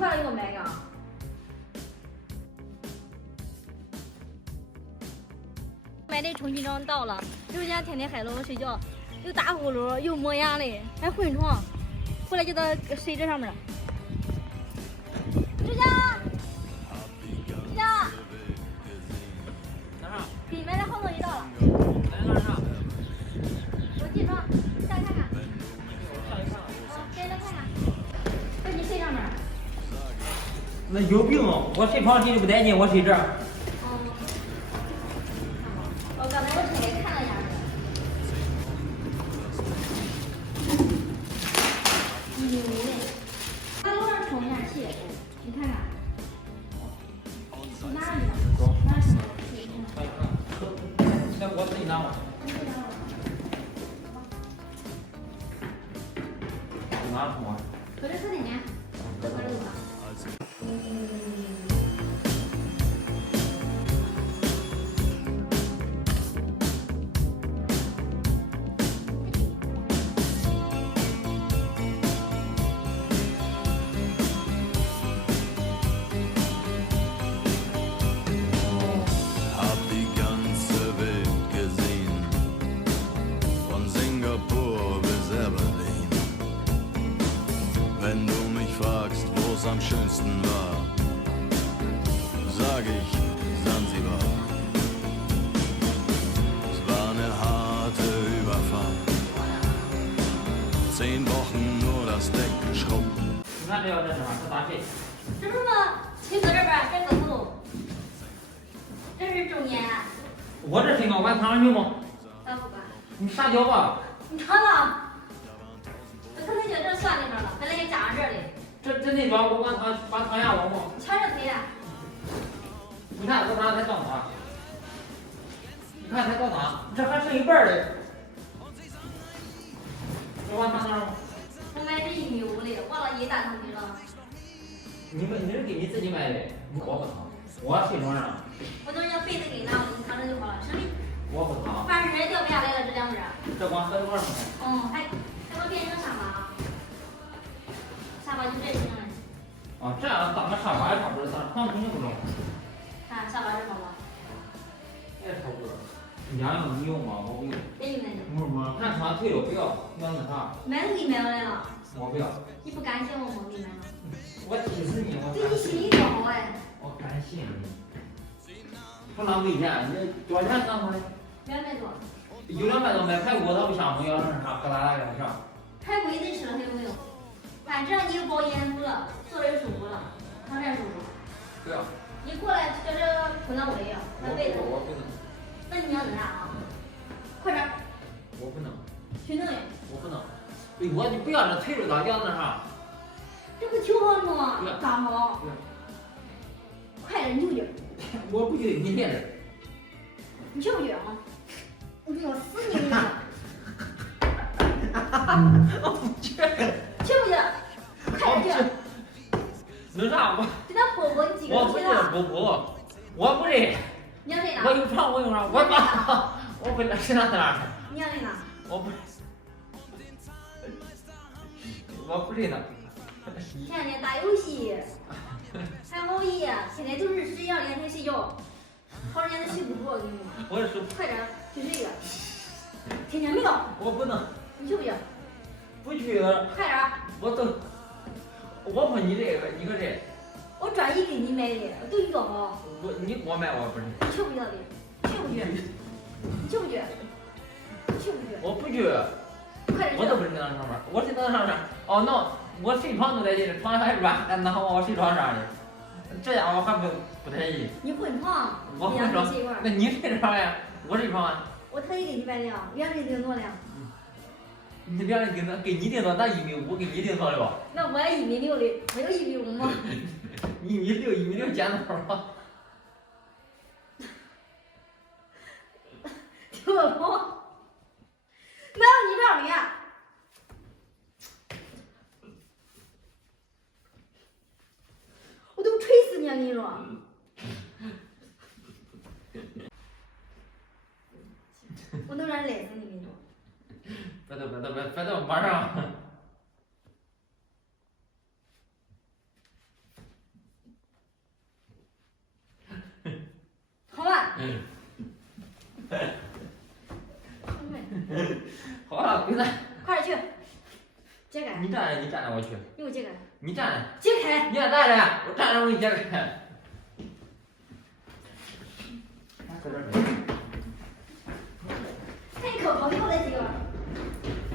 块了给我买一个。买的充气床到了，刘家天天害着我睡觉，有打呼噜，有磨牙的，还混床，回来就到睡这上面了。刘家，刘家，干啥？给你买的好东西到了。来干啥？我起床，下来看看。我上一看。给来看看。这你睡上面。那有病啊！我睡床谁都不带劲，我睡这儿。我刚才我特别看了一下。1.5米，在楼上充一下气，你看看。你拿着呢？拿着呢？那我自己拿吧。拿什么？搁这客厅呢，搁这走吧。Wenn du mich fragst, wo es am schönsten war, sag ich Sansibar. Es war eine harte Überfahrt, 10 Wochen nur das Deck geschrubbt. 你看这要这是啥？这咋睡？这不是吗？亲搁这边，这走不走？这是中间。我这身高，我还躺上去吗？咱不管。你撒娇吧。你尝尝。我可能觉得这算里面了，本来也夹上这里。这那边我把躺下我吗？瞧这腿啊！你看我啥才到哪？你看才到哪？这还剩一半嘞。我往躺哪吗？我买是1.5米的，忘了你打上去了。你是给你自己买的，我不躺，我睡床上。我等人家被子给拿了，你躺着就好了，省力。我不躺。反正人掉不下来了，这2只。这光搁床上。还给我变成沙发，沙发就这行了。啊，这样当个沙发也差不多，当床肯定不中。看沙发这么了。也差不多。你家用你用吗？我不用。别用那个。不吗？看床退了不要，要那啥。买都给你买回来了。我不要。你不感谢我吗？给你买了。我提示你，我对你心里好哎。我感谢你。不浪费钱，你多少钱算出来？200多。有200多买排骨，他不香吗？要是啥，疙瘩瘩要啥？排骨你吃了还有没有？反正你包烟足了，坐着舒服了，躺着舒服。不要。你过来在这铺那围呀，那被子。我不能。那你要那啥啊？快点。我不能。去弄呀。我不能。我就不要这腿肉当要那啥。这不挺好的吗？刚好。快点扭扭。我不去，你别着。你去不去啊？我要死你了！我不去。去不去？快点去！那啥我？给他婆婆，你几个人去了？我不认。你要谁呢？我有床，我用上。我不谁拿哪？你要谁呢？我不认得。天天打游戏，还熬夜，天天都是睡觉，连天睡觉，好人家都睡不着，我跟你说。我是说。快点去睡吧。听见没有？我不能。你去不去？不去。快点。我都。我不你这个，你个人。我专一给你买的，都约好。你给我买我不是。你去不去的？去不去？你去不去？去不去？我不去。快点去。我都不是那上面，我是那上面。哦，那我睡床都在这里，床还软，那好我睡床上的，这样我还不太意。你混床？我混床。那你睡床呀？我睡床啊。我特意给你买的呀，原来订多了。你别人给你订多，那1.5米给你订多了。那我也1.6米的，没有1.5米吗？1.6米见多少？听不懂。买了你不要脸。我都锤死你了，跟你说。我能让人累死你，跟你说。别动，马上。好了，别再，快点去，揭开，你站着，你站着，我去，你给我揭开，你站着，揭开，你也站着，我站着，我给你揭开。在这儿。太可靠，以后再揭。